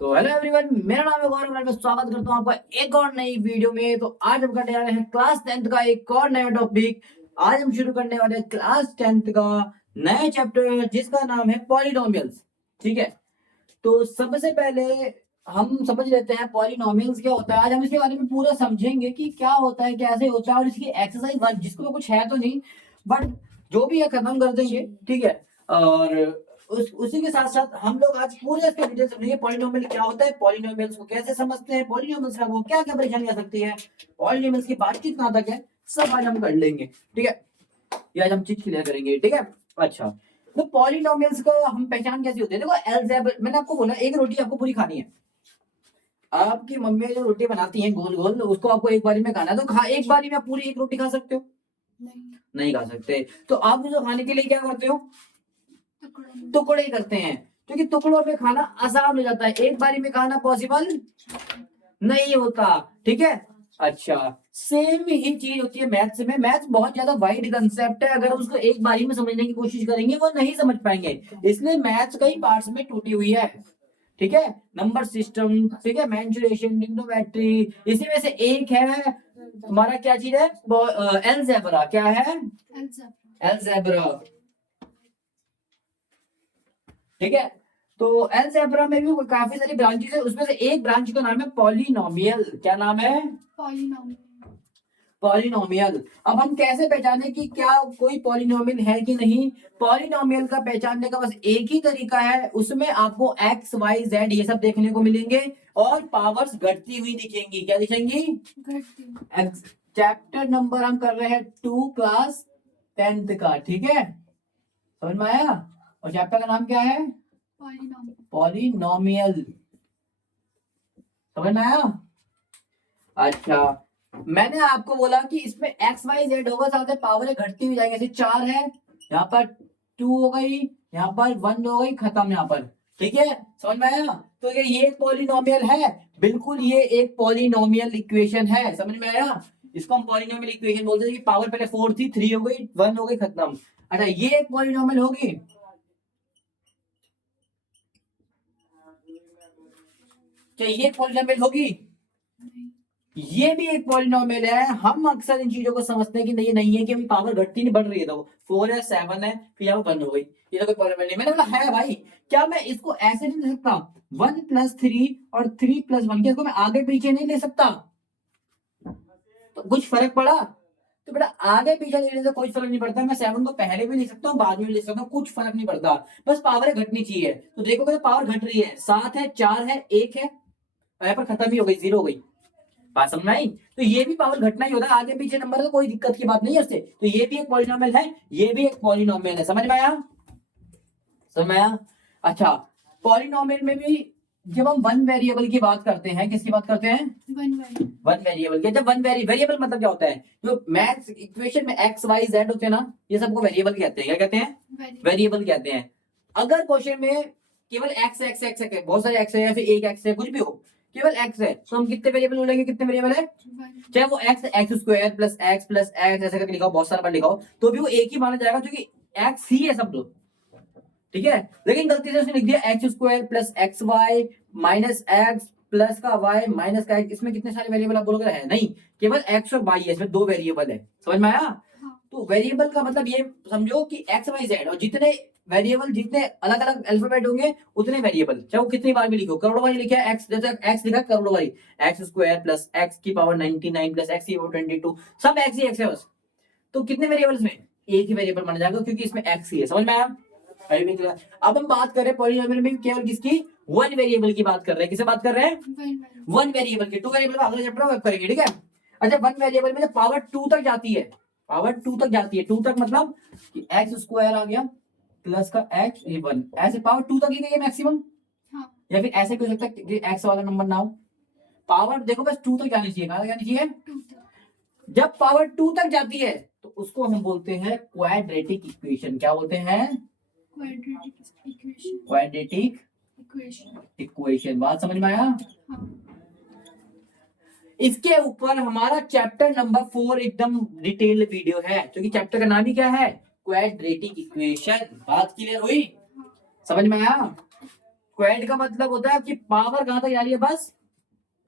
तो hello everyone, मेरा नाम है गौरव। मैं स्वागत करता हूं आपका एक और नई वीडियो में। तो आज हम करने जा रहे हैं क्लास 10th का एक और नया टॉपिक। आज हम शुरू करने वाले हैं क्लास 10th का नया चैप्टर जिसका नाम है पॉलिनोमियल्स। ठीक है, तो सबसे पहले हम समझ लेते हैं पॉलिनोमियल्स क्या होता है। आज हम इसके बारे में पूरा समझेंगे कि क्या होता है, कैसे होता है, और इसकी एक्सरसाइज वन जिसको कुछ है तो नहीं, बट जो भी है खत्म कर देंगे। ठीक है, और उसी के साथ साथ हम लोग आज पूरे इसके डिटेल समझेंगे। पॉलिनोमियल क्या होता है, पॉलिनोमियल्स को कैसे समझते हैं, पॉलिनोमियल्स का वो क्या क्या परेशानी आ सकती है, पॉलिनोमियल्स की बातचीत कहाँ तक है, सब आज हम कर लेंगे। ठीक है, ये आज हम चीज क्लियर करेंगे। ठीक है, अच्छा, तो पॉलिनोमियल्स को हम पहचान कैसे होते हैं। देखो अलजेब्रा, मैंने आपको बोला एक रोटी आपको पूरी खानी है। आपकी मम्मी जो रोटी बनाती है गोल गोल, उसको आपको एक बारी में खाना है, तो एक बारी में आप पूरी एक रोटी खा सकते हो? नहीं खा सकते। तो आप उसको खाने के लिए क्या करते हो? टुकड़े करते हैं, क्योंकि टुकड़ों में खाना आसान हो जाता है, एक बारी में खाना पॉसिबल नहीं होता। ठीक है, अच्छा, सेम ही चीज होती है मैथ्स में। मैथ्स बहुत ज्यादा वाइड कंसेप्ट है, अगर उसको एक बारी में समझने की कोशिश करेंगे वो नहीं समझ पाएंगे, इसलिए मैथ्स कई पार्ट्स में टूटी हुई है। ठीक है, नंबर सिस्टम, ठीक है, मेंसुरेशन, ट्रिग्नोमेट्री, इसी में से एक है हमारा क्या चीज है, अलजेब्रा। क्या है? अलजेब्रा। ठीक है, तो अलजेब्रा में भी काफी सारी ब्रांचेस है, उसमें से एक ब्रांच का नाम है पॉलिनोमियल। क्या नाम है? पॉलिनोमियल। अब हम कैसे पहचाने कि क्या कोई पॉलिनोमियल है कि नहीं? पॉलिनोमियल का पहचानने का बस एक ही तरीका है, उसमें आपको एक्स वाई जेड ये सब देखने को मिलेंगे और पावर्स घटती हुई दिखेंगी। क्या दिखेंगी? चैप्टर नंबर हम कर रहे हैं 2 क्लास 10th का। ठीक है, समझ में आया? और चैप्टर का नाम क्या है? पॉलिनोमियल। समझ में आया? अच्छा, मैंने आपको बोला कि इसमें एक्स वाई जेड होगा, साथ में पावर घटती हुई जाएंगे। जैसे 4 है, यहाँ पर 2 हो गई, यहाँ पर 1 हो गई, खत्म यहाँ पर। ठीक है, समझ में आया? तो ये एक पॉलिनोमियल है, बिल्कुल ये एक पॉलिनोमियल इक्वेशन है। समझ में आया? इसको हम पॉलिनोमियल इक्वेशन बोलते हैं कि पावर पहले 4 थी, 3 हो गई, 1 हो गई, खत्म। अच्छा, ये एक पॉलिनोमियल होगी। क्या ये एक पॉलिनोमियल होगी? ये भी एक पॉलिनोमियल है। हम अक्सर इन चीजों को समझते हैं कि नहीं, ये नहीं है कि अभी पावर घटती नहीं बढ़ रही है, तो 4 है, 7 है, फिर यहाँ 1 हो गई, ये तो कोई पॉलिनोमियल नहीं। मैंने बोला है भाई, क्या मैं इसको ऐसे नहीं ले सकता? 1+3 और 3+1, क्या इसको मैं आगे पीछे नहीं ले सकता? तो कुछ फर्क पड़ा? तो बेटा आगे पीछे लेने से कोई फर्क नहीं पड़ता। मैं 7 को पहले भी ले सकता हूँ, बाद में भी ले सकता हूँ, कुछ फर्क नहीं पड़ता। बस पावर घटनी चाहिए। तो देखोगे तो पावर घट रही है, 7 है, 4 है, 1 है, यहाँ पर खत्म ही हो गई, 0 हो गई। बात समझ में आई? तो ये भी पावर घटना ही होता है, आगे पीछे नंबर तो कोई दिक्कत की बात नहीं है उससे। तो ये भी एक पॉलिनोमियल है, ये भी एक पॉलिनोमियल है। समझ में आया? समझ में आया? अच्छा, पॉलिनोमियल में भी जब हम वन वेरिएबल की बात करते हैं, किसकी बात करते हैं? वन वेरिएबल के। जब वन वेरिएबल मतलब क्या होता है? जो मैथ्स इक्वेशन में एक्स वाई जेड होते हैं ना, ये सबको वेरिएबल कहते हैं। क्या कहते हैं? वेरिएबल कहते हैं। अगर क्वेश्चन में केवल एक्स एक्स एक्स है, बहुत सारे एक्स है, या फिर एक एक्स है, कुछ भी हो, केवल एक्स है, तो हम कितने वेरिएबल बोलेंगे? कितने वेरिएबल है? चाहे वो x x square plus x ऐसे करके लिखा हो, बहुत सारा बार लिखा हो, तो भी वो एक ही माना जाएगा, क्योंकि एक्स ही है सब लोग। ठीक है, लेकिन गलती से उसने लिख दिया x square plus x y minus x plus का वाई माइनस का एक्स। इसमें कितने सारे वेरिएबल आप बोलोगे? है नहीं, केवल एक्स और वाई है, इसमें 2 वेरिएबल है। समझ में आया? तो वेरिएबल का मतलब ये समझो कि एक्स वाई जेड, और जितने वेरिएबल, जितने अलग अलग अल्फाबेट होंगे उतने वेरिएबल, चाहे वो कितनी बार भी लिखो। करोड़ों बार लिखा है एक्स, जैसे एक्स लिखा करोड़ों बार, एक्स स्क्वायर प्लस एक्स की पावर 99 प्लस एक्स की पावर 22, सब एक्स ही एक्स है बस। तो कितने वेरिएबल्स में? एक ही वेरिएबल माना जाएगा, क्योंकि इसमें एक्स ही है। समझ में आया? अभी भी clear? अब हम बात कर रहे हैं पॉलिनोमियल में केवल किसकी? वन वेरिएबल की बात कर रहे हैं। किसे बात कर रहे हैं? वन वेरिएबल की। 2 वेरिएबल का अगला चैप्टर में करेंगे। ठीक है, अच्छा, वन वेरिएबल में पावर 2 तक जाती है, पावर 2 तक जाती है। 2 तक मतलब कि एक्स स्क्वायर आ गया प्लस का एक्स, ये 1, ऐसे पावर 2 तक ही गई है मैक्सिमम। या फिर ऐसे भी हो सकता है कि एक्स वाला नंबर ना हो, पावर देखो बस 2 तक जानी चाहिए। कहां तक जानी चाहिए? जब पावर 2 तक जाती है तो उसको हम बोलते हैं क्वाड्रेटिक इक्वेशन। क्या बोलते हैं? Quadratic equation. बात समझ में आया? इसके ऊपर हमारा चैप्टर नंबर 4 एकदम डिटेल्ड वीडियो है, क्योंकि चैप्टर का नाम ही क्या है? Quadratic equation. बात क्लियर हुई? समझ में आया? क्वाड का मतलब होता है कि पावर कहां तक जा रही है, बस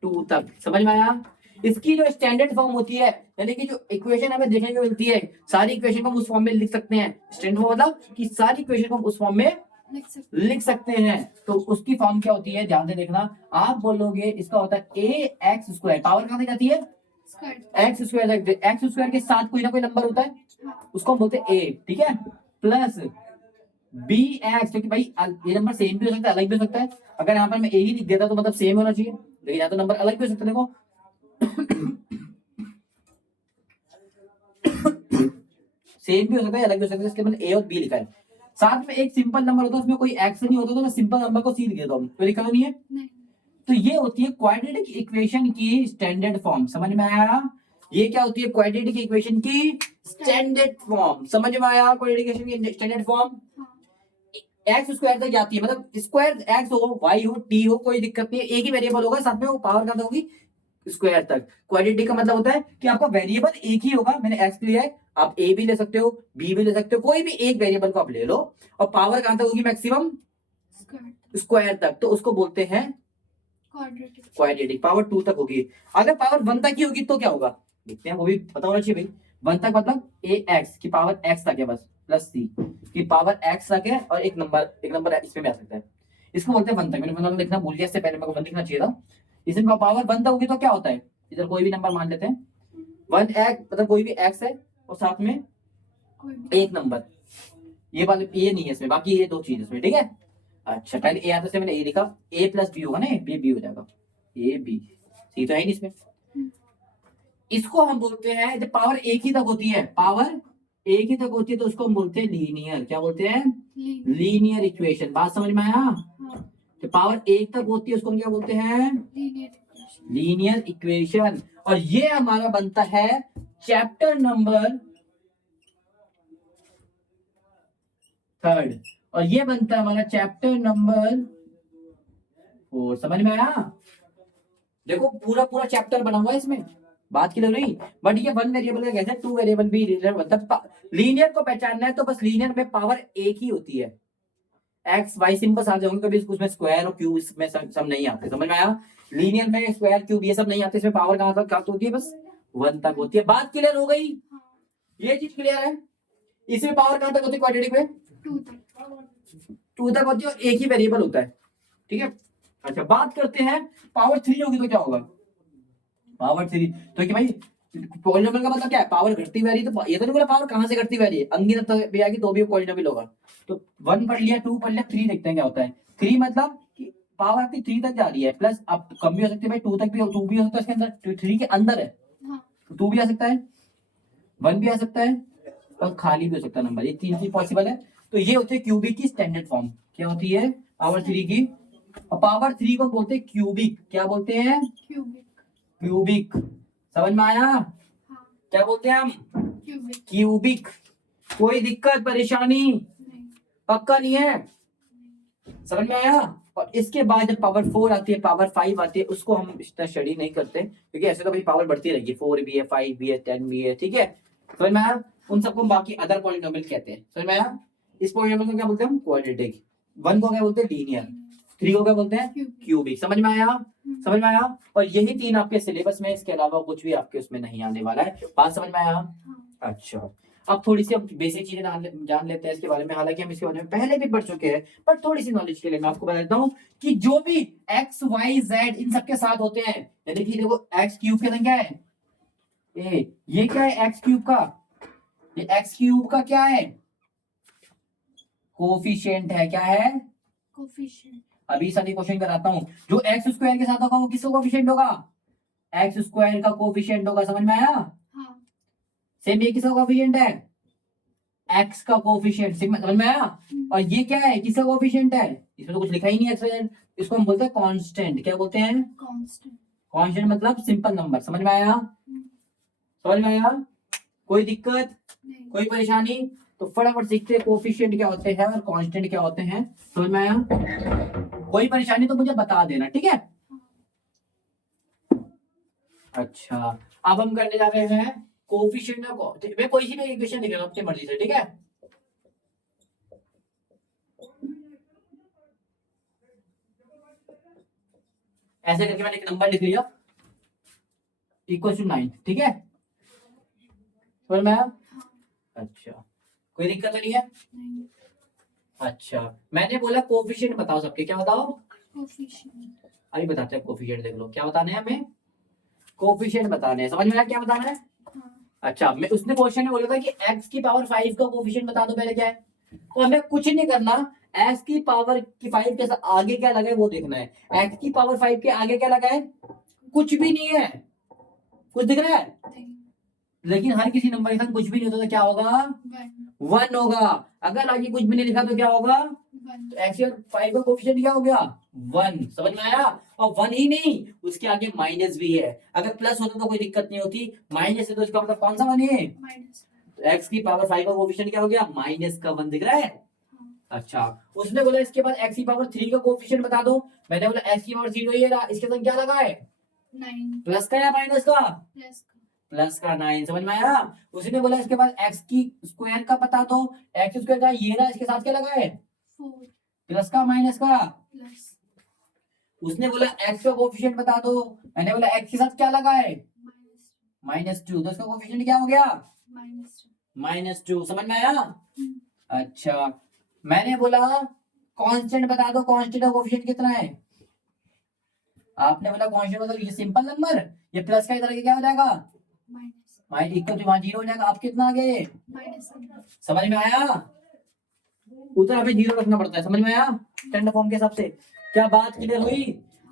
2 तक। समझ में आया? इसकी जो स्टैंडर्ड फॉर्म होती है, यानी कि जो इक्वेशन हमें देखने को मिलती है, सारी इक्वेशन को हम उस फॉर्म में लिख सकते हैं। स्टैंडर्ड फॉर्म मतलब कि सारी इक्वेशन को हम उस फॉर्म में लिख सकते हैं। तो उसकी फॉर्म क्या होती है, ध्यान से देखना। आप बोलोगे इसका होता है ए एक्स स्क्वायर, पावर कहां तक जाती है, एक्स स्क्वायर तक। एक्स स्क्वायर के साथ कोई ना कोई नंबर होता है, उसको हम बोलते हैं ए, ठीक है, प्लस बी एक्स, क्योंकि भाई ये नंबर सेम भी हो सकता है, अलग भी हो सकता है। अगर यहाँ पर मैं ए ही लिख देता तो मतलब सेम होना चाहिए, लेकिन यहाँ तो नंबर अलग भी हो सकता है। देखो सेम भी हो सकता है, अलग भी हो सकता है, इसलिए मैंने ए और बी लिखा है। साथ में एक सिंपल नंबर होता है, उसमें कोई एक्स नहीं होता, तो मैं सिंपल नंबर को सी लिख देता हूँ, कोई दिक्कत नहीं है। तो ये होती है क्वाड्रेटिक इक्वेशन की स्टैंडर्ड फॉर्म। समझ में आया? ये क्या होती है, क्वाड्रेटिक इक्वेशन की स्टैंडर्ड फॉर्म। समझ में आया? क्वाड्रेटिक इक्वेशन की स्टैंडर्ड फॉर्म एक्स स्क्वायर तक जाती है, मतलब स्क्वायर एक्स हो, वाई हो, टी हो, कोई दिक्कत नहीं है, एक ही वेरिएबल होगा, साथ में वो पावर का होगी स्क्वायर तक। क्वाड्रेटिक का मतलब होता है कि आपका वेरिएबल एक ही होगा। मैंने एक्स लिया है, आप ए भी ले सकते हो, बी भी ले सकते हो, कोई भी एक वेरिएबल को आप ले लो, और पावर कहां तक होगी, मैक्सिमम स्क्वायर तक, तो उसको बोलते हैं क्वाड्रेटिक। पावर 2 तक होगी। अगर पावर 1 तक ही होगी तो क्या होगा, देखते हैं, वो भी पता होना चाहिए भाई। 1 तक मतलब ए एक्स की पावर एक्स तक है बस, प्लस सी की पावर एक्स तक है, और एक नंबर इसमें भी आ सकता है, इसको बोलते हैं 1 तक। मैंने 1 लिखना भूल गया, इससे पहले मेरे को 1 लिखना चाहिए था। इसमें पावर 1 तक होगी तो क्या होता है, इधर कोई भी नंबर मान लेते हैं, 1 एक्स मतलब कोई भी एक्स है, और साथ में एक नंबर, ये वाले ये नहीं है इसमें, बाकी ये दो चीज इसमें, ठीक है। अच्छा, पहले ए आता से मैंने ए लिखा, ए प्लस बी होगा ना, ये बी हो जाएगा, ए बी, सी तो है नहीं इसमें। इसको हम बोलते हैं, जब पावर एक ही तक होती है, पावर एक ही तक होती है, तो उसको हम बोलते हैं लीनियर। क्या बोलते हैं, लीनियर इक्वेशन। बात समझ में आया? तो पावर एक तक होती है उसको हम क्या बोलते हैं, लीनियर इक्वेशन। और ये हमारा बनता है चैप्टर नंबर 3, और ये बनता है हमारा चैप्टर नंबर 4। समझ में आया? देखो पूरा पूरा चैप्टर बना हुआ है इसमें, बात की नहीं। बट ये 1 वेरिएबल का कैसे 2 वेरिएबल भी लीनियर बनता है। लीनियर को पहचानना है तो बस लीनियर में पावर एक ही होती है, एक्स वाई सिंपल आ जाओगे, कभी उसमें स्क्वायर और क्यूब इसमें सब नहीं आते। समझ में आया? लीनियर में स्क्वायर क्यूब ये सब नहीं आते, इसमें पावर कहां तक होती है, बस 1 तक होती है। बात क्लियर हो गई? ये चीज क्लियर है? इसमें पावर कहां तक होती है, क्वाड्रेटिक में 2 तक होती है, और एक ही वेरिएबल होता है, ठीक है। अच्छा, बात करते हैं पावर 3 होगी तो क्या होगा, पावर 3 तो कि भाई पॉलिनोमियल का मतलब क्या है, पावर घटती हुई आ रही है, तो ये तो नहीं बोला पावर कहां से घटती हुई आ रही है, अनगिनत भी आएगी तो भी पॉलिनोमियल होगा। तो 1 पढ़ लिया, 2 पढ़ लिया, 3 देखते हैं क्या होता है। 3 मतलब कि पावर आपकी 3 तक जा रही है, प्लस अब कम भी हो सकती है भाई, 2 तक भी हो, 2 भी हो सकता है इसके अंदर, 3 के अंदर है, तो 2 भी आ सकता है, 1 भी आ सकता है, और खाली भी हो सकता है नंबर, ये 3 चीज पॉसिबल है। तो ये होती है क्यूबिक की स्टैंडर्ड फॉर्म। क्या होती है, पावर 3 की, और पावर 3 को बोलते हैं क्यूबिक। क्या बोलते हैं, क्यूबिक। समझ में आया? क्या बोलते हैं हम, क्यूबिक। कोई दिक्कत परेशानी, पक्का नहीं है? समझ में आया? और इसके बाद जब पावर 4 आती है, पावर 5 आती है, उसको हम इतना स्टडी नहीं करते, क्योंकि ऐसे तो भाई पावर बढ़ती रहेगी, 4 भी है, 5 भी है, 10 भी है, ठीक है। समझ में आया? उन सबको हम बाकी अदर पॉलिनोमियल कहते हैं। समझ में आया? इस पॉलिनोमियल को क्या बोलते हैं हम, क्वाड्रेटिक। 1 को क्या बोलते हैं, लीनियर। 3 को क्या बोलते हैं, क्यूबिक। समझ में आया? समझ में आया? और यही 3 आपके सिलेबस में, इसके अलावा कुछ भी आपके उसमें नहीं आने वाला है। बात समझ में आया? अच्छा, अब थोड़ी सी हम बेसिक चीजें जान लेते हैं इसके बारे में। हालांकि हम इसके बारे में पहले भी पढ़ चुके हैं, पर थोड़ी सी नॉलेज के लिए मैं आपको बता देता हूँ कि जो भी एक्स वाई जेड इन सबके साथ होते हैं, यानी कि देखो एक्स क्यूब के अंदर क्या है, ये क्या है एक्स क्यूब का, ये एक्स क्यूब का क्या है, कोफिशिएंट है। क्या है, कोफिशिएंट। अभी सभी क्वेश्चन कराता हूं, जो एक्स स्क्वायर के साथ होगा वो किसका कोफिशिएंट होगा, एक्स स्क्वायर का कोफिशिएंट होगा। समझ में आया? सेम ये किसका कोफिशिएंट है, एक्स का कोफिशिएंट। समझ में आया? और ये क्या है, किसका कोफिशिएंट है, इसमें तो कुछ लिखा ही नहीं है एक्स, इसको हम बोलते हैं कांस्टेंट। क्या बोलते हैं, कांस्टेंट। कांस्टेंट मतलब सिंपल नंबर। समझ में आया? समझ में आया? कोई दिक्कत, कोई परेशानी? तो फटाफट सीखते हैं कोफिशिएंट क्या होते हैं और कांस्टेंट क्या होते हैं। समझ में आया? कोई परेशानी तो मुझे बता देना, ठीक है। अच्छा, अब हम करने जा रहे हैं कोफिशिएंट को। मैं कोई सी भी इक्वेशन लिख रहा हूं अपनी मर्जी से, ठीक है। ऐसे करके मैंने एक नंबर लिख लिया इक्वल टू 9, ठीक है। समझ में आया? अच्छा, कोई दिक्कत तो नहीं है? अच्छा, मैंने बोला कोफिशिएंट बताओ सबके, क्या बताओ? कोफिशिएंट। अभी बताते हैं कोफिशिएंट, देख लो क्या बताने हैं हमें, कोफिशिएंट बताने हैं। समझ में आया क्या बताना है? अच्छा, मैं उसने क्वेश्चन में बोला था कि x की पावर 5 का कोफिशिएंट बता दो पहले क्या है, तो हमें कुछ नहीं करना, x की पावर की 5 के आगे क्या लगा है वो देखना है। x की पावर 5 के आगे क्या लगा है? कुछ भी नहीं है, कुछ दिख रहा है? लेकिन हर किसी नंबर के साथ कुछ भी नहीं होता तो क्या होगा? 1 होगा। अगर आगे कुछ भी नहीं लिखा तो क्या होगा? तो x और 5 का कोफिशिएंट क्या हो गया? 1। समझ में आया? और 1 ही नहीं, उसके आगे माइनस भी है। अगर प्लस होता तो कोई दिक्कत नहीं होती, माइनस है तो इसका मतलब कौन सा 1 है? तो x की पावर 5 का कोफिशिएंट क्या हो गया? माइनस का 1 दिख रहा है। अच्छा, उसने बोला इसके बाद x की पावर 3 का कोफिशिएंट बता दो। मैंने बोला x की पावर 0 ये रहा, इसके साथ क्या लगा है? 9 प्लस का या माइनस का? प्लस प्लस का 9। समझ में आया? उसने बोला इसके बाद x की स्क्वायर का बता दो। x स्क्वायर का ये रहा, इसके साथ क्या लगा है? 4 प्लस का माइनस का? प्लस उसने बोला x का कोफिशिएंट बता दो। मैंने बोला x के साथ क्या लगा है? -2। तो इसका कोफिशिएंट क्या हो गया? -2। समझ में आया? अच्छा, मैंने बोला कांस्टेंट बता दो, कांस्टेंट का कोफिशिएंट कितना है? आपने बोला कांस्टेंट मतलब ये सिंपल नंबर, ये प्लस का इधर के क्या हो जाएगा? माइनस इक्वल टू 0 हो जाएगा। आप कितना आ गए? समझ में आया? उधर हमें 0 रखना पड़ता है। समझ में आया? स्टैंडर्ड फॉर्म के हिसाब से क्या बात क्लियर हुई?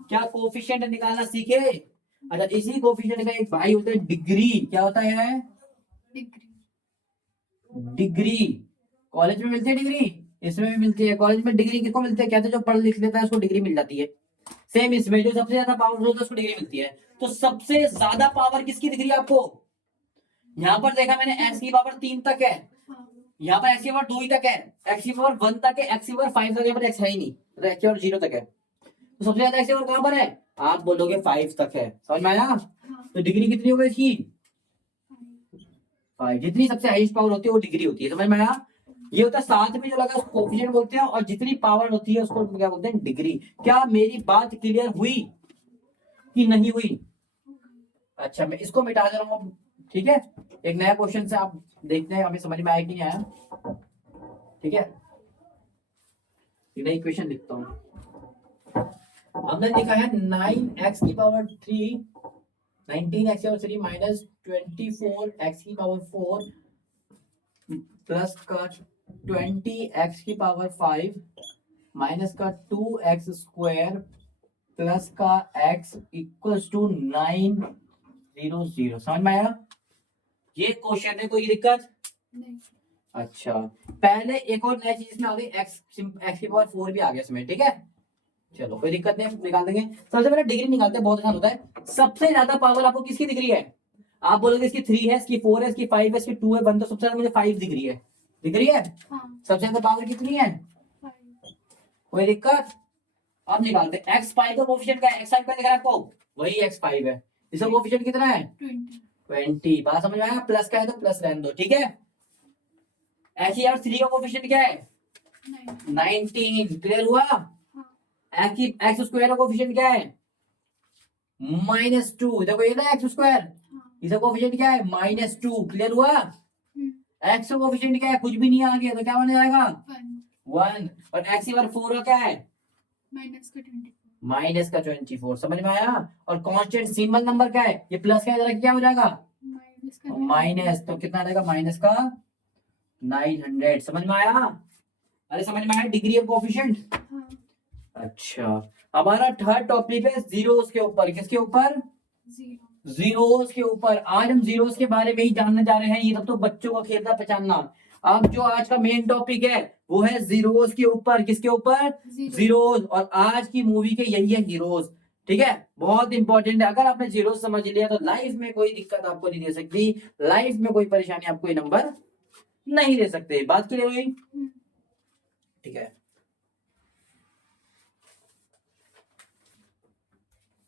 क्या कोफिशिएंट निकालना सीखे? अच्छा, इसी कोफिशिएंट का एक भाई होता है डिग्री। क्या होता है? डिग्री। कॉलेज में मिलती है डिग्री, इसमें भी मिलती है। कॉलेज में डिग्री किसको मिलती है? कहते हैं जो पढ़ लिख लेता है उसको डिग्री मिल जाती है। सेम इसमें जो सबसे ज्यादा पावरफुल होता है उसको डिग्री मिलती है। तो सबसे ज्यादा पावर किसकी दिख रही है आपको? यहाँ पर देखा मैंने x की पावर 3 तक है, यहाँ पर x की पावर 2 ही तक है, x की पावर 1 तक है, x की पावर 5 तक है, पर x है ही नहीं, तो x की पावर 0 तक है। तो सबसे ज्यादा x की पावर कहां पर है? आप बोलोगे 5 तक है। समझ में आया? तो डिग्री कितनी हो गई इसकी? 5। जितनी सबसे हाईएस्ट पावर होती है वो डिग्री होती है। समझ में आया? ये होता है साथ में जो लगा उसको कोफिशिएंट बोलते हैं, और जितनी पावर होती है उसको क्या बोलते हैं? डिग्री। क्या मेरी बात क्लियर हुई कि नहीं हुई? अच्छा, मैं इसको मिटा दे रहा हूँ, ठीक है। एक नया क्वेश्चन से आप देखते हैं हमें समझ में आया कि नहीं आया, ठीक है। नई क्वेश्चन लिखता हूँ। हमने लिखा है 9x की पावर 3, 19x की पावर 3 माइनस 24x की पावर 4 प्लस का 20x की पावर 5 माइनस का 2x स्क्वायर प्लस का x इक्वल्स टू 900। समझ में आया? ये क्वेश्चन है, कोई दिक्कत नहीं? अच्छा, पहले एक और नई चीज में आ गई, x की पावर 4 भी आ गया इसमें, ठीक है। चलो कोई दिक्कत नहीं, निकाल देंगे। सबसे पहले डिग्री निकालते हैं, बहुत आसान होता है। सबसे ज्यादा पावर आपको किसकी दिख रही है? आप बोलोगे इसकी 3 है, इसकी 4 है, इसकी 5 है, इसकी 2 है, 1। तो सबसे ज्यादा मुझे 5 दिख रही है। दिख रही है? हाँ। सबसे ज्यादा पावर कितनी है? 5। कोई दिक्कत? अब निकालते हैं। x5 का कोफिशिएंट क्या है? x5 का दिख रहा है आपको? वही x5 है। इसका कोफिशिएंट कितना है? 20। बात समझ में आया? प्लस का है तो प्लस रहने दो, ठीक है। ऐसी यार 3 का कोफिशिएंट क्या है? 19। क्लियर हुआ? एक्स स्क्वायर का कोफिशिएंट क्या है? -2। देखो ये ना एक्स स्क्वायर, इसका कोफिशिएंट क्या है? -2। क्लियर हुआ? एक्स का कोफिशिएंट क्या है? कुछ भी नहीं आ गया तो क्या बन जाएगा? 1। और एक्स की पावर 4 का क्या है? -24। समझ में आया? और कांस्टेंट सिंबल नंबर क्या है? ये प्लस का इधर क्या हो जाएगा? माइनस। तो कितना आ जाएगा? माइनस का 900। समझ में आया? अरे समझ में आया डिग्री और कोफिशिएंट? अच्छा, हमारा थर्ड टॉपिक है जीरोस के ऊपर। किसके ऊपर? जीरोस के ऊपर। आज हम जीरोस के बारे में ही जानने जा रहे हैं। ये सब तो बच्चों का खेल था पहचानना। अब जो आज का मेन टॉपिक है वो है जीरोस के ऊपर। किसके ऊपर? जीरोस। और आज की मूवी के यही है हीरोज, ठीक है। बहुत इंपॉर्टेंट है। अगर आपने जीरोस समझ लिया तो लाइफ में कोई दिक्कत आपको नहीं दे सकती, लाइफ में कोई परेशानी आपको ये नंबर नहीं दे सकते। बात क्लियर हुई? ठीक है।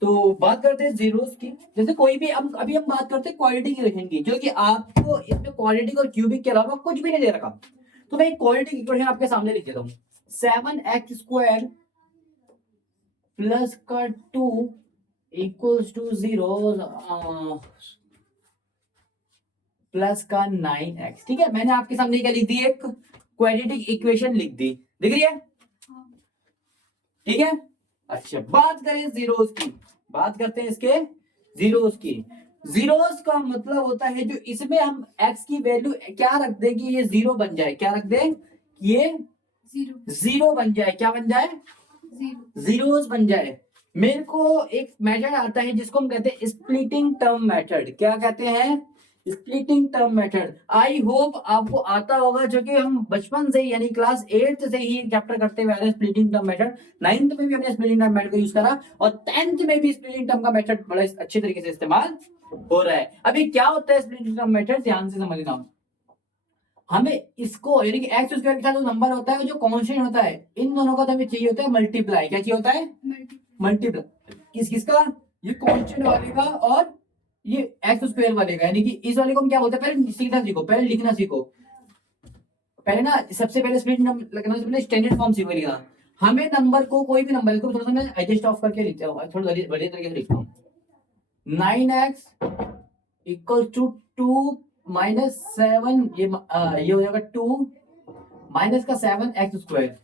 तो बात करते हैं जीरोस की। जैसे कोई भी अभी हम बात करते हैं क्वालिटी की इक्वेशन की, जो कि आपको इसमें क्वालिटी और क्यूबिक के अलावा कुछ भी नहीं दे रखा। तो मैं एक क्वालिटी इक्वेशन आपके सामने लिख देता हूँ। 7x² प्लस का 2 इक्वल्स टू 0 प्लस का 9x। ठीक है, मैंने आपके सामने क्या लिख दी, एक क्वाड्रेटिक इक्वेशन लिख दी, दिख रही है? हाँ। ठीक है। अच्छा, बात करें जीरोस की, बात करते हैं इसके जीरोस की। जीरोस का मतलब होता है जो इसमें हम x की वैल्यू क्या रख दे कि ये 0 बन जाए, क्या रख दे कि ये 0 बन जाए, क्या बन जाए, 0 जीरोस बन जाए। मेरे को एक मेथड आता है जिसको हम कहते हैं स्प्लिटिंग टर्म मेथड। क्या कहते हैं? Splitting term method. I hope आपको आता होगा, जो कि हम बचपन से ही यानी क्लास 8 से ही चैप्टर करते हुए आ रहे हैं स्प्लिटिंग टर्म मेथड। 9th में भी हमने स्प्लिटिंग टर्म मेथड को यूज करा और 10th में भी स्प्लिटिंग टर्म का मेथड बड़ा अच्छे तरीके से इस्तेमाल हो रहा है। अभी क्या होता है स्प्लिटिंग टर्म मेथड, ध्यान से समझना। हमें इसको यानी कि एक्स स्क्वायर के साथ जो नंबर होता है, वो जो कांस्टेंट होता है, इन दोनों का तो हमें चाहिए होता है मल्टीप्लाई। क्या चाहिए होता है? मल्टीप्लाई। किस किसका? ये कांस्टेंट वाले का और ये एक्स स्क्वायर वाले का। यानी कि इस वाले को हम क्या बोलते हैं, पहले सीखना सीखो, पहले लिखना सीखो। पहले ना सबसे पहले स्प्लिट लगना से पहले स्टैंडर्ड फॉर्म सीखो लिखना। हमें नंबर को, कोई भी नंबर को थोड़ा सा मैं एडजस्ट ऑफ करके लिखता हूँ, थोड़ा बढ़िया तरीके से लिखता हूँ। 9x इक्वल टू 2 माइनस 7, ये हो जाएगा 2 माइनस का 7x स्क्वायर।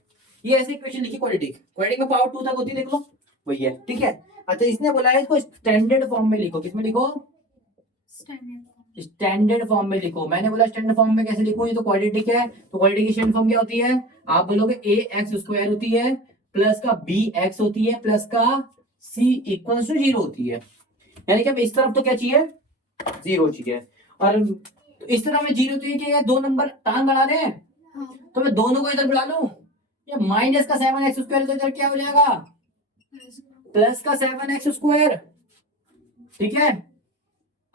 ये ऐसे इक्वेशन लिखी क्वाड्रेटिक, क्वाड्रेटिक में पावर 2 तक होती है, देख लो वही है। ठीक है। अच्छा, इसने बोला है इसको स्टैंडर्ड फॉर्म में लिखो। किसमें लिखो? स्टैंडर्ड फॉर्म में लिखो। मैंने बोला स्टैंडर्ड फॉर्म में कैसे लिखूं, ये तो क्वाड्रेटिक है, तो क्वाड्रेटिक की स्टैंडर्ड फॉर्म क्या होती है? आप बोलोगे ax स्क्वायर होती है प्लस का bx होती है प्लस का c इक्वल टू 0 होती है। यानी कि अब इस तरफ तो क्या चाहिए, 0 चाहिए, और इस तरफ में 0 चाहिए कि दो नंबर टांग अड़ा रहे हैं, तो मैं दोनों को इधर बुला लूं। ये माइनस का 7x स्क्वायर तो इधर क्या हो जाएगा, प्लस का 7x स्क्वायर। ठीक है।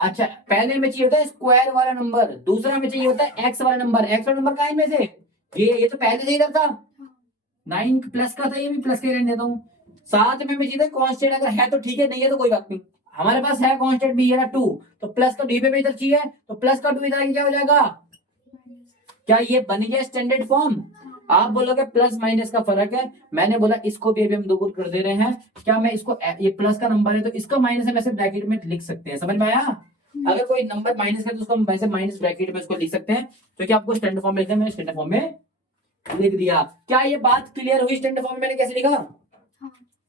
अच्छा, पहले में चाहिए होता है स्क्वायर वाला नंबर, दूसरा में चाहिए होता है एक्स वाला नंबर। एक्स वाला नंबर का इनमें से ये तो पहले से इधर था, 9 प्लस का था, ये भी प्लस के रहने देता हूँ। साथ में चाहिए कांस्टेंट, अगर है तो ठीक है, नहीं है तो कोई बात नहीं। हमारे पास है कांस्टेंट भी, ये 2, तो प्लस का डी पे इधर चाहिए, तो प्लस का 2 इधर आके क्या हो जाएगा, क्या ये बन गया स्टैंडर्ड फॉर्म? आप बोलोगे प्लस माइनस का फर्क है, मैंने बोला इसको भी अभी हम दोगुना कर दे रहे हैं। क्या मैं इसको, ये प्लस का नंबर है तो इसका माइनस हम ऐसे ब्रैकेट में लिख सकते हैं, समझ में आया? अगर कोई नंबर माइनस है तो उसको हम वैसे माइनस ब्रैकेट में उसको लिख सकते हैं। तो क्या आपको स्टैंडर्ड फॉर्म में लिखना है, मैंने स्टैंडर्ड फॉर्म में लिख दिया। क्या ये बात क्लियर हुई? स्टैंडर्ड फॉर्म में मैंने कैसे लिखा?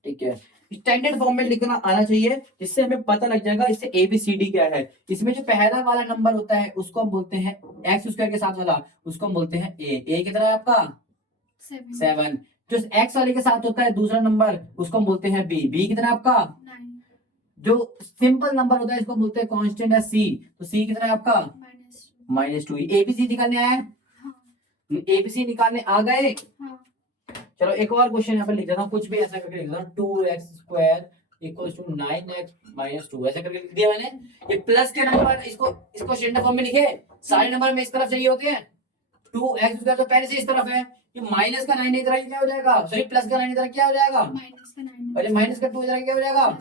ठीक है। स्टैंडर्ड फॉर्म में लिखना आना चाहिए, जिससे हमें पता लग जाएगा इससे ABCD क्या है। इसमें जो पहला वाला नंबर होता है उसको हम बोलते हैं एक्स स्क्वायर के साथ वाला, उसको हम बोलते हैं ए कितना है आपका 7। जो एक्स वाले के साथ होता है दूसरा नंबर, उसको हम बोलते हैं बी कितना है आपका 9 जो सिंपल नंबर होता है इसको बोलते हैं कांस्टेंट है सी, तो सी कितना है आपका -2। एबीसी निकालने आया है, एबीसी निकालने आ गए। चलो एक और क्वेश्चन यहाँ पर लिख देता हूँ, कुछ भी ऐसा करके लिख देता हूँ, 2x square equals to 9x - 2 ऐसा करके लिख दिया मैंने। ये प्लस के नंबर इसको स्टैंडर्ड फॉर्म में लिखे, सारे नंबर में इस तरफ चाहिए होते हैं। 2x स्क्वायर तो पहले से इस तरफ है, ये माइनस का 9 इधर क्या हो जाएगा, सॉरी प्लस का 9 इधर क्या हो जाएगा, पहले माइनस का 2 इधर क्या हो जाएगा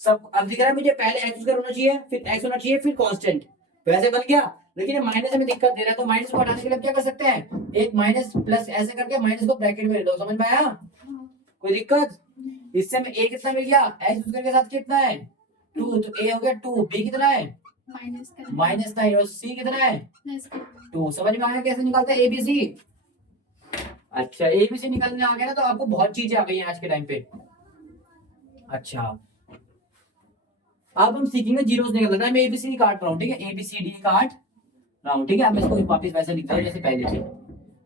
सब। अब दिख रहा है मुझे, पहले x स्क्वायर होना चाहिए, फिर x होना चाहिए, फिर कांस्टेंट, वैसे बन गया। लेकिन ये माइनस में दिक्कत दे रहा है, तो माइनस को हटाने के लिए क्या कर सकते हैं, एक माइनस प्लस ऐसे करके माइनस को ब्रैकेट में ले दो। समझ में आया? कोई दिक्कत? इससे हमें a कितना मिल गया, x स्क्वायर के साथ कितना है 2, तो a हो गया 2, b कितना है -9 और c कितना है 2। समझ में आया कैसे निकालते हैं ABC? अच्छा, ABC निकालने आ गया ना, तो आपको बहुत चीजें आ गई हैं आज के टाइम पे। अच्छा, अब हम सीखेंगे जीरोस निकालना। मैं ABCD काट रहा हूँ, ठीक है, ABCD काट रहा हूँ, ठीक है। अब मैं इसको वापस वैसे लिखता हूँ जैसे पहले थी,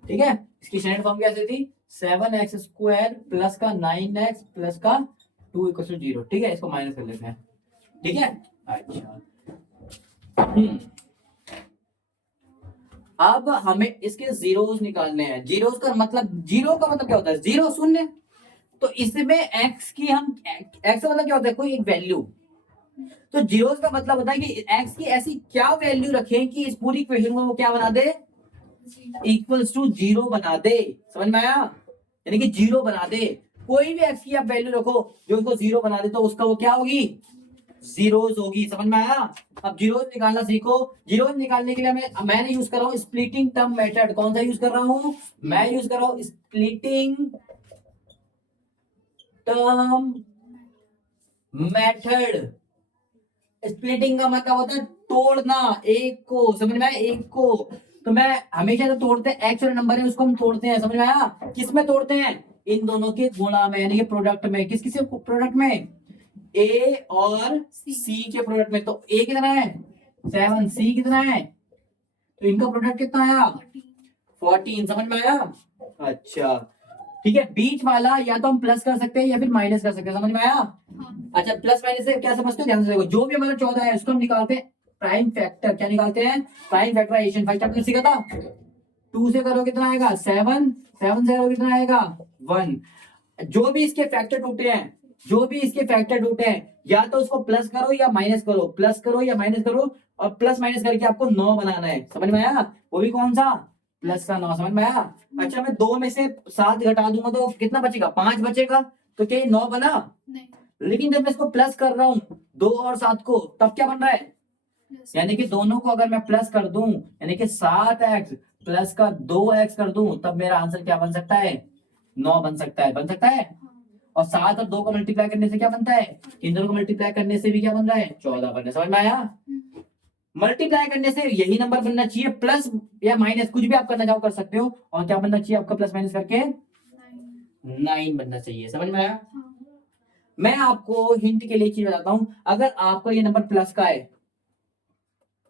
ठीक है। इसकी स्टैंडर्ड फॉर्म कैसे थी, 7x स्क्वायर प्लस का 9x प्लस का 2 इक्वल टू 0, ठीक है। इसको माइनस कर लेते हैं, ठीक है। अच्छा, अब हमें इसके जीरोस निकालने हैं। जीरोस का मतलब, जीरो का मतलब क्या होता है, जीरो शून्य। तो इसमें x की हम, x का मतलब क्या होता है, कोई एक वैल्यू। तो जीरोस का मतलब होता है कि x की ऐसी क्या वैल्यू रखें कि इस पूरी इक्वेशन को वो क्या बना दे, इक्वल्स टू 0 बना दे। समझ में आया? यानी कि 0 बना दे। कोई भी x की आप वैल्यू रखो जो उसको 0 बना दे, तो उसका वो क्या होगी, जीरोस होगी। समझ में आया? अब जीरोस निकालना सीखो। जीरोस निकालने के लिए मैंने यूज कर रहा हूँ स्प्लिटिंग टर्म मेथड। कौन सा यूज कर रहा हूँ, मैं यूज कर रहा हूँ स्प्लिटिंग टर्म मेथड। स्प्लिटिंग का मतलब होता है तोड़ना, एक को, समझ में आया, एक को। तो मैं हमेशा जो तोड़ते हैं एक्स वाला नंबर है उसको हम तोड़ते हैं, समझ में आया। किस में तोड़ते हैं? इन दोनों के गुणा में, यानी कि प्रोडक्ट में। किस किस प्रोडक्ट में? ए और सी के प्रोडक्ट में। तो ए कितना है? 7, सी कितना है? तो इनका प्रोडक्ट कितना आया? 14, समझ में आया। अच्छा ठीक है, बीच वाला या तो हम प्लस कर सकते हैं या फिर माइनस कर सकते हैं, समझ में आया। हाँ, अच्छा प्लस माइनस से क्या समझते हो, ध्यान से देखो। जो भी हमारा 14 है उसको हम निकालते हैं प्राइम फैक्टर। क्या निकालते हैं? Prime factorisation. फर्स्ट चैप्टर सीखा था। 2 से करो कितना आएगा? 7, 7 से करो कितना आएगा? 1। जो भी इसके फैक्टर टूटे हैं, जो भी इसके फैक्टर टूटे हैं, या तो उसको प्लस करो या माइनस करो, प्लस करो या माइनस करो, और प्लस माइनस करके आपको 9 बनाना है, समझ में आया। वो भी कौन सा? प्लस का 9, समझ में आया। अच्छा मैं 2 में से 7 घटा दूंगा तो कितना बचेगा? 5 बचेगा। तो क्या ये 9 बना? नहीं, लेकिन जब मैं इसको प्लस कर रहा हूं 2 और 7 को, तब क्या बन रहा है? प्लस यानी कि दोनों को अगर मैं प्लस कर दूं, यानी कि 7x प्लस का 2x कर दूं, तब मेरा आंसर क्या बन सकता है? 9 बन सकता है, बन सकता है। हाँ, और 7 और 2 को मल्टीप्लाई करने से क्या बनता है? इन दोनों को मल्टीप्लाई करने से भी क्या बन रहा है? 14 बनना, समझ में आया। मल्टीप्लाई करने से यही नंबर बनना चाहिए, प्लस या माइनस कुछ भी आप करना चाहो कर सकते हो। और क्या बनना चाहिए आपका? प्लस माइनस करके 9 बनना चाहिए, समझ में आया। हाँ, मैं आपको हिंट के लिए एक चीज बताता हूं। अगर आपका ये नंबर प्लस का है,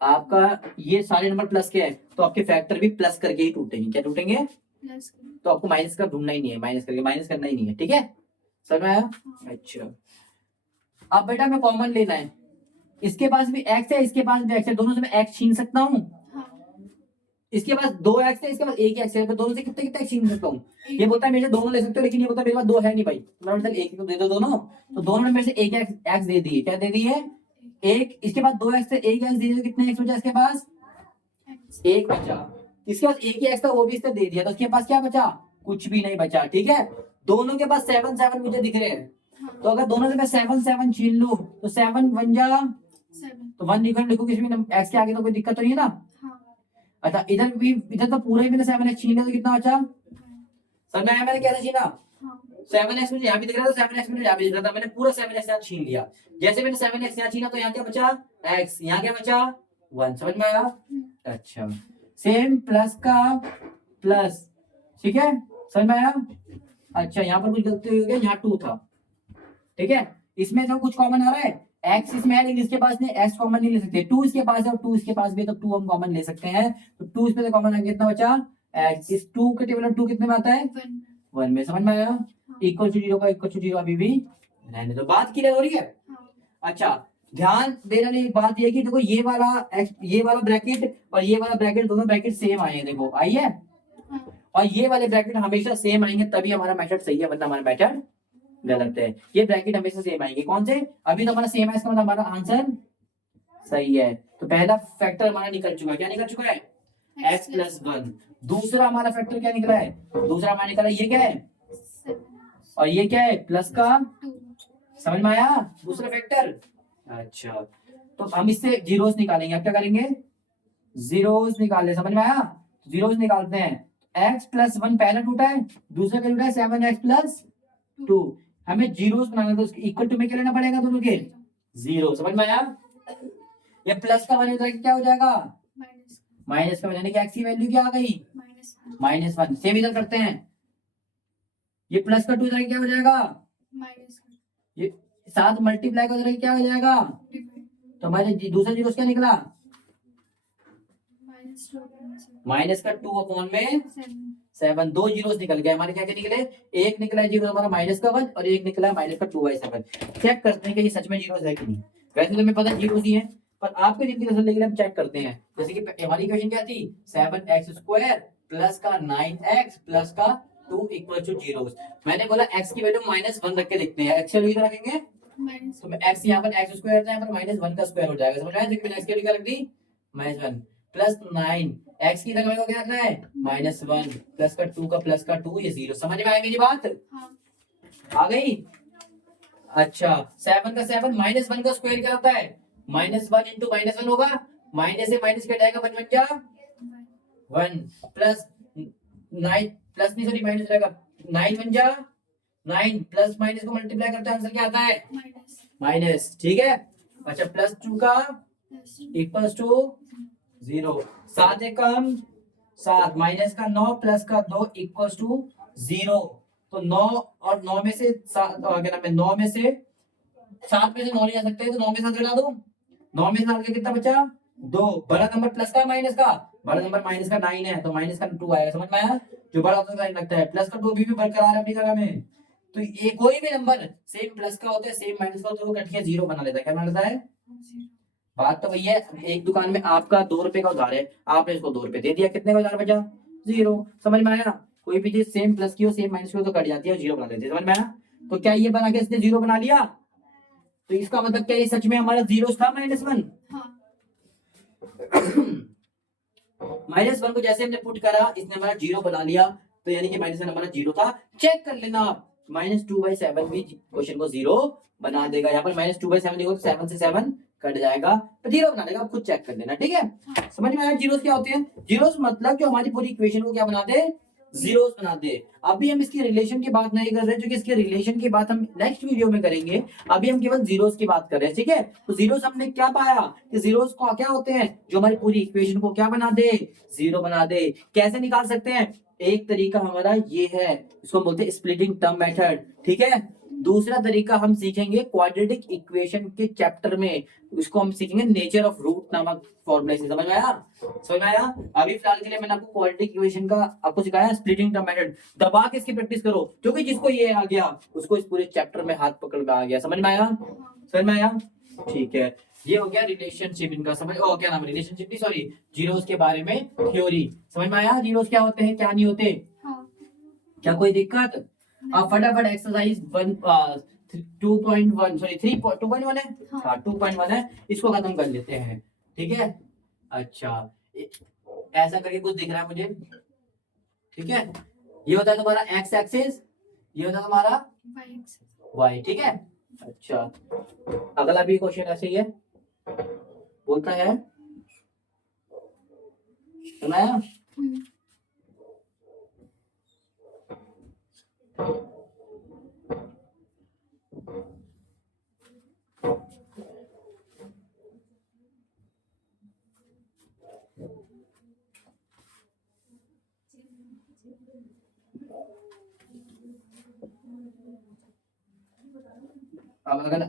आपका ये सारे नंबर प्लस के हैं, तो आपके फैक्टर भी प्लस करके ही टूटेंगे। क्या टूटेंगे? प्लस तो आपको माइनस का ढूंढना ही नहीं है, माइनस करके माइनस करना ही नहीं है, ठीक है, समझ में आया। हाँ, अच्छा अब बेटा मैं कॉमन लेना है। इसके पास भी एक्स है, इसके पास भी एक्स है, दोनों से मैं एक्स छीन सकता हूँ। हाँ, इसके पास 2 एक्स है, इसके पास 1 एक्स है, मैं दोनों से कितने कितने एक्स छीन सकता हूँ। ये बोलता है मेरे से दोनों ले सकते हो, लेकिन ये बोलता है मेरे पास 2 है नहीं भाई। मैं मतलब एक तो दे दो दोनों। तो दोनों ने मेरे से 1 एक्स दे दिए। क्या दे दिए? एक। इसके पास 2 एक्स से 1 एक्स दे दिए, तो कितने एक्स बचा इसके पास? एक्स, 1 बचा। इसके पास 1 ही एक्स था, वो भी इसने दे दिया, तो इसके पास क्या बचा? कुछ भी नहीं बचा, ठीक है। दोनों के पास 7 7 मुझे दिख रहे हैं। हाँ, तो अगर दोनों से मैं 7 7 छीन लूं, तो 7 बन जा, 7, तो 1 लिखो किसी भी एक्स के आगे, तो कोई दिक्कत तो नहीं है ना। हाँ, अच्छा इधर भी, इधर तो पूरा ही मैंने 7 एक्स छीन लिया, तो कितना बचा? 1, सर मैंने कैसे छीना? हाँ, 7 एक्स मुझे यहाँ भी दिख रहा था, 7 एक्स मुझे यहाँ भी दिख रहा था, मैंने पूरा 7 एक्स यहाँ छीन लिया। जैसे मैंने 7 एक्स यहाँ छीना, तो यहाँ क्या बचा? एक्स। यहाँ क्या बचा? 1, समझ में आया। अच्छा सेम प्लस का प्लस, ठीक है, समझ में आया। अच्छा यहाँ पर कुछ गलती हो गई, यहाँ 2 था, ठीक है। इसमें तो कुछ कॉमन आ रहा है, एक्स इसमें है लेकिन इसके पास नहीं, एक्स कॉमन नहीं ले सकते। 2 इसके पास है और 2 इसके पास भी है, तो 2 हम कॉमन ले सकते हैं। तो 2 इसमें से कॉमन आ गया, कितना बचा? एक्स। इस 2 के टेबल में 2 कितने में आता है? 1 में, समझ में आया। इक्वल टू 0 का इक्वल टू 0 अभी भी रहने दो, बात क्लियर हो रही है। हाँ, अच्छा ध्यान देने वाली बात ये कि देखो ये वाला ये वाला ब्रैकेट और ये वाला ब्रैकेट, दोनों ब्रैकेट सेम आए हैं, देखो आई है। हाँ, और ये वाले ब्रैकेट हमेशा सेम आएंगे, तभी हमारा मेथड सही है, वरना हमारा मेथड गलत है। ये ब्रैकेट हमेशा सेम आएंगे, कौन से? अभी तो हमारा सेम है, इसका मतलब हमारा आंसर सही है। तो पहला फैक्टर हमारा निकल चुका है, क्या निकल चुका है? x plus 1। दूसरा हमारा फैक्टर क्या निकला है? दूसरा हमारा निकला ये क्या है? 7, और ये क्या है? प्लस का, 2, समझ में आया दूसरा फैक्टर। अच्छा तो हम इससे जीरोस निकालेंगे। अब क्या करेंगे? जीरोस निकाले, समझ में आया। जीरोस निकालते हैं। x प्लस 1 पहला टूटा है, दूसरा क्या टूटा है? 7x plus 2। हमें जीरोस बनाना है, तो इक्वल टू में क्या लेना पड़ेगा दोनों के? 0, समझ में आया। ये प्लस का वन क्या हो जाएगा? माइनस, माइनस का, यानी कि x की वैल्यू क्या आ गई? -1। सेम इधर करते हैं। ये प्लस का 2 इधर क्या हो जाएगा? माइनस, ये 7 मल्टीप्लाई का इधर क्या हो जाएगा? तो हमारे दूसरा जीरो क्या निकला? माइनस का 2 अपॉन में 7। 2 जीरोस निकल गए हमारे, क्या क्या निकले? एक निकला है जीरो हमारा माइनस का 1, और एक निकला माइनस का 2/7। चेक करते हैं कि ये सच में जीरोस है कि नहीं। वैसे तो हमें पता जीरोस ही है, पर आपके जिंदगी तसल्ली के लिए हम चेक करते हैं। जैसे कि हमारी क्वेश्चन क्या थी? 7x² प्लस का 9x प्लस का 2 इक्वल टू 0। मैंने बोला x की वैल्यू -1 रख के देखते हैं। x की वैल्यू कितना रखेंगे? तो मैं x यहाँ पर x² था, यहाँ पर -1 का स्क्वायर हो जाएगा, समझ में आया। मैंने x की वैल्यू क्या रख दी? -1 प्लस 9 x की जगह को क्या रखना है? -1 प्लस का 2 का प्लस का 2, ये 0। समझ में आई मेरी बात? आ गई। अच्छा 7 का 7 -1 का स्क्वायर क्या होता है? -1 इंटू -1 होगा, माइनस से माइनस कट जाएगा, 1 1 क्या 1 प्लस 9 प्लस नहीं सॉरी माइनस रहेगा, 9 1 जा 9 प्लस माइनस को मल्टीप्लाई करते हैं, आंसर क्या आता है? माइनस, ठीक है। अच्छा +2 का plus equals to 0, 7 Ekam 7, minus का 9 प्लस का 2 इक्वल्स टू 0। तो 9 और 9 में से 7, क्या नाम है, 9 में से 7 में से 9 नहीं जा सकते, तो 9 में 7 घटा दो। 9 में 7 कितना बचा, 2। बड़ा नंबर प्लस का माइनस का, बड़ा नंबर माइनस का 9 है, तो माइनस का 2 आएगा, समझ में आया। जो बड़ा होता है साइन लगता है, प्लस का 2 भी बरकरार है अपनी जगह में। तो ये कोई भी नंबर सेम प्लस का होता है सेम माइनस का होता है, वो कट के 0 बना लेता है। क्या बना लेता है? 0 बात तो वही है। एक दुकान में आपका 2 रुपए का उधार है, आपने इसको 2 रुपए दे दिया, कितने का उधार बचा? 0। समझ में आया। कोई भी चीज सेम प्लस की हो सेम माइनस की हो तो कट जाती है, 0 बना देती है। समझ में आया। तो क्या ये बना के इसने 0 बना लिया, तो इसका मतलब क्या ये सच में हमारा 0 था -1? हाँ -1 को जैसे हमने पुट करा इसने हमारा 0 बना लिया, तो यानी कि -1 हमारा 0 था। चेक कर लेना आप, -2/7 भी क्वेश्चन को 0 बना देगा। यहाँ पर -2/7 देखो तो 7 से 7 कट जाएगा, तो 0 बना देगा। आप खुद चेक कर लेना, ठीक है। समझ में आया जीरोस क्या होते हैं? जीरोस मतलब जो हमारी पूरी इक्वेशन को क्या बना दे, जीरोस बना दे। अभी हम इसकी रिलेशन की बात नहीं कर रहे, क्योंकि इसके रिलेशन की बात हम नेक्स्ट वीडियो में करेंगे। अभी हम केवल जीरोस की बात कर रहे हैं, ठीक है। तो जीरोस हमने क्या पाया कि जीरोस को क्या होते हैं, जो हमारी पूरी इक्वेशन को क्या बना दे, 0 बना दे। कैसे निकाल सकते हैं? एक तरीका हमारा ये है, इसको हम बोलते हैं स्प्लिटिंग टर्म मेथड, ठीक है। दूसरा तरीका हम सीखेंगे क्वाड्रेटिक इक्वेशन के चैप्टर में, इसको हम सीखेंगे नेचर ऑफ रूट नामक फॉर्मूला से। समझ में आया? समझ में आया। अभी फिलहाल के लिए मैंने आपको क्वाड्रेटिक इक्वेशन का आपको सिखाया स्प्लिटिंग टर्म मेथड। दबा के इसकी प्रैक्टिस करो, क्योंकि जिसको ये आ गया उसको इस पूरे चैप्टर में हाथ पकड़ में आ गया। समझ में आया? समझ में आया, ठीक है। ये हो गया रिलेशनशिप इनका, समझ क्या नाम है, रिलेशनशिप नहीं सॉरी, जीरोस के बारे में थ्योरी। समझ में आया जीरोस क्या होते हैं क्या नहीं होते? हाँ क्या कोई दिक्कत? आप फटाफट एक्सरसाइज 2.1 सॉरी 2.1 है, हाँ। हाँ 2.1 है, इसको खत्म कर लेते हैं, ठीक है। अच्छा ऐसा करके कुछ दिख रहा है मुझे, ठीक है। ये होता है तुम्हारा एक्स एक्सिस, ये होता है तुम्हारा y वाई, ठीक है। अच्छा अगला भी क्वेश्चन ऐसे ही है, बोलता है, सुनाया। अब अगर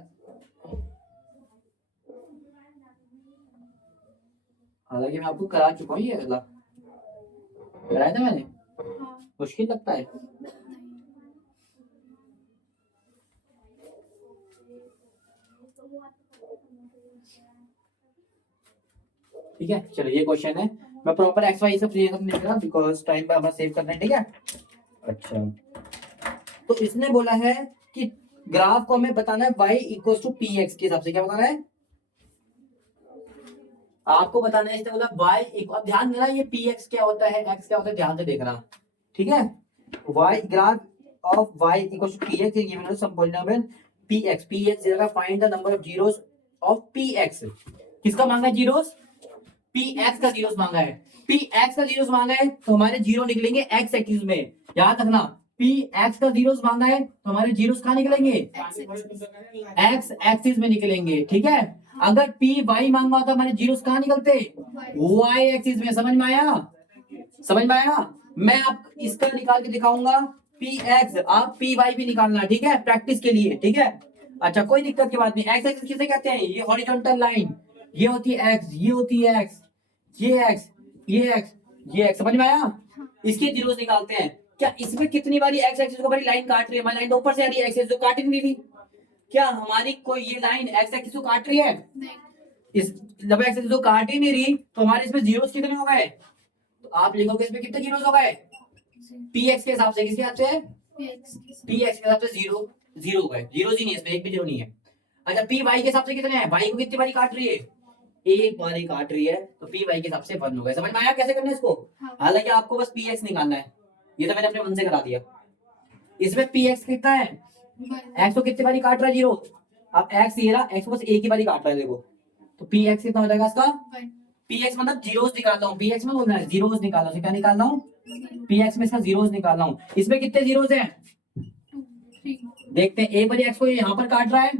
हालांकि मैं आपको करा चुका हूँ, ये अगला कराया था मैंने, हाँ मुश्किल लगता है। ठीक है चलो ये क्वेश्चन है, मैं प्रॉपर एक्स वाई सब ये सब नहीं करा बिकॉज टाइम पे हमारा सेव करना है, ठीक है। अच्छा तो इसने बोला है कि ग्राफ को हमें बताना है y equal to P x के हिसाब से। क्या बताना है आपको? बताना है इसने बोला y अब ध्यान देना ये पी एक्स क्या होता है, x क्या होता है, ध्यान से देखना, ठीक है। y graph of y equal to P X given some polynomial P X जगह find the number of zeros of P X. किसका मांगा है जीरोस? पी एक्स का जीरोस मांगा है। पी एक्स का जीरोस मांगा है तो हमारे जीरो निकलेंगे एक्स एक्सिस में, याद रखना। पी एक्स का जीरोस मांगा है तो हमारे जीरोस कहाँ निकलेंगे? एक्स एक्सिस में निकलेंगे, ठीक है। अगर पी वाई मांगा होता हमारे जीरोस कहाँ निकलते? वाई एक्सिस में। समझ में आया? समझ में आया। मैं आप इसका निकाल के दिखाऊंगा पी एक्स, आप पी वाई भी निकालना, ठीक है, प्रैक्टिस के लिए, ठीक है। अच्छा कोई दिक्कत की बात नहीं। एक्स एक्सिस किसे कहते हैं? ये हॉरिजॉन्टल लाइन, ये होती है एक्स, ये होती है एक्स, ये एक्स, ये एक्स, ये एक्स। समझ में आया? इसके जीरोस निकालते हैं। क्या इसमें कितनी बारी एक्स एक्सिस को हमारी लाइन काट रही है? हमारी लाइन तो ऊपर से आ रही है, एक्स एक्सिस तो काट ही नहीं रही। क्या हमारी कोई ये लाइन एक्स एक्सिस को काट रही है? इस जब एक्स एक्सिस को काट ही नहीं रही तो हमारे इसमें जीरोस कितने हो गए? तो आप लिखोगे इसमें कितने जीरोस हो गए? पी एक्स के हिसाब से, किसके हिसाब से? पी एक्स के हिसाब से जीरो जीरो हो गए, जीरो ही नहीं है इसमें, एक भी जीरो नहीं है। अच्छा पी वाई के हिसाब से कितने हैं? वाई को कितनी बारी काट रही है? एक बारी काट रही है, तो पी वाई के हिसाब से 1 हो गए। समझ में आया कैसे करना है इसको? हालांकि आपको बस पी एक्स निकालना है, ये तो मैंने अपने मन से करा दिया। इसमें पी एक्स कितना है? एक्स को कितनी बारी काट रहा है? जीरो। अब एक्स ये रहा, एक्स को बस एक ही बारी काट रहा है, देखो। तो पी एक्स कितना हो जाएगा इसका? पी एक्स मतलब जीरोस निकालता हूँ, पी एक्स में बोलना है जीरोस निकालना है। क्या निकालना हूँ? पी एक्स में इसका जीरोस निकालना हूँ। इसमें कितने जीरोस हैं? देखते हैं। एक बारी एक्स को यहाँ पर काट रहा है,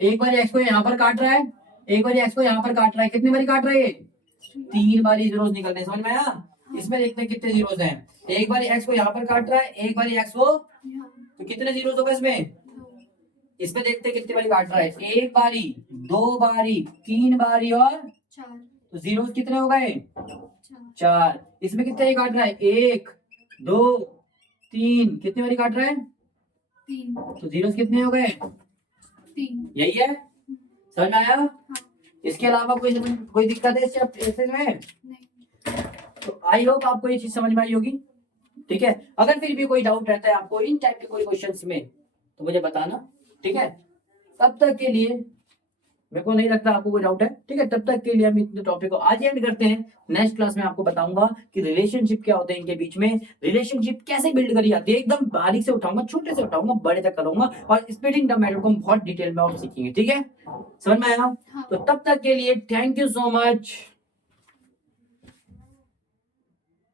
एक बार एक्स को यहाँ पर काट रहा है, एक बार एक्स को यहाँ पर काट रहा है, कितनी बारी काट रहा है ये? 3 बारी जीरोस निकलते हैं, समझ में आया? इसमें देखते हैं कितने जीरोस हैं। एक बार एक्स को यहाँ पर काट रहा है, एक बार एक्स को, यहाँ तो कितने जीरोस हो गए इसमें? 2 इसमें देखते हैं कितनी बारी काट रहा है, 1 बारी, 2 बारी, 3 बारी और 4 तो जीरोस कितने हो गए? 4 4। इसमें कितने काट रहा है? 1 2 3, कितनी बारी काट रहा है? 3 तो जीरोस कितने हो गए? 3 यही है, समझ में आया? हाँ इसके अलावा कोई दिक्कत है इस चैप्टर में? नहीं तो आई होप आपको ये चीज समझ में आई होगी। ठीक है, अगर फिर भी कोई डाउट रहता है आपको इन टाइप के कोई क्वेश्चंस में तो मुझे बताना। ठीक है, तब तक के लिए मेरे को नहीं लगता आपको कोई डाउट है। ठीक है, तब तक के लिए हम इतने टॉपिक को आज एंड करते हैं। नेक्स्ट क्लास में आपको बताऊंगा कि रिलेशनशिप क्या होते हैं इनके बीच में, रिलेशनशिप कैसे बिल्ड करी जाती है, एकदम बारीक से उठाऊंगा, छोटे से उठाऊंगा, बड़े तक करूंगा और स्प्लिटिंग द मेथड को हम बहुत डिटेल में और सीखेंगे। ठीक है, समझ में आया? हाँ तो तब तक के लिए थैंक यू सो मच।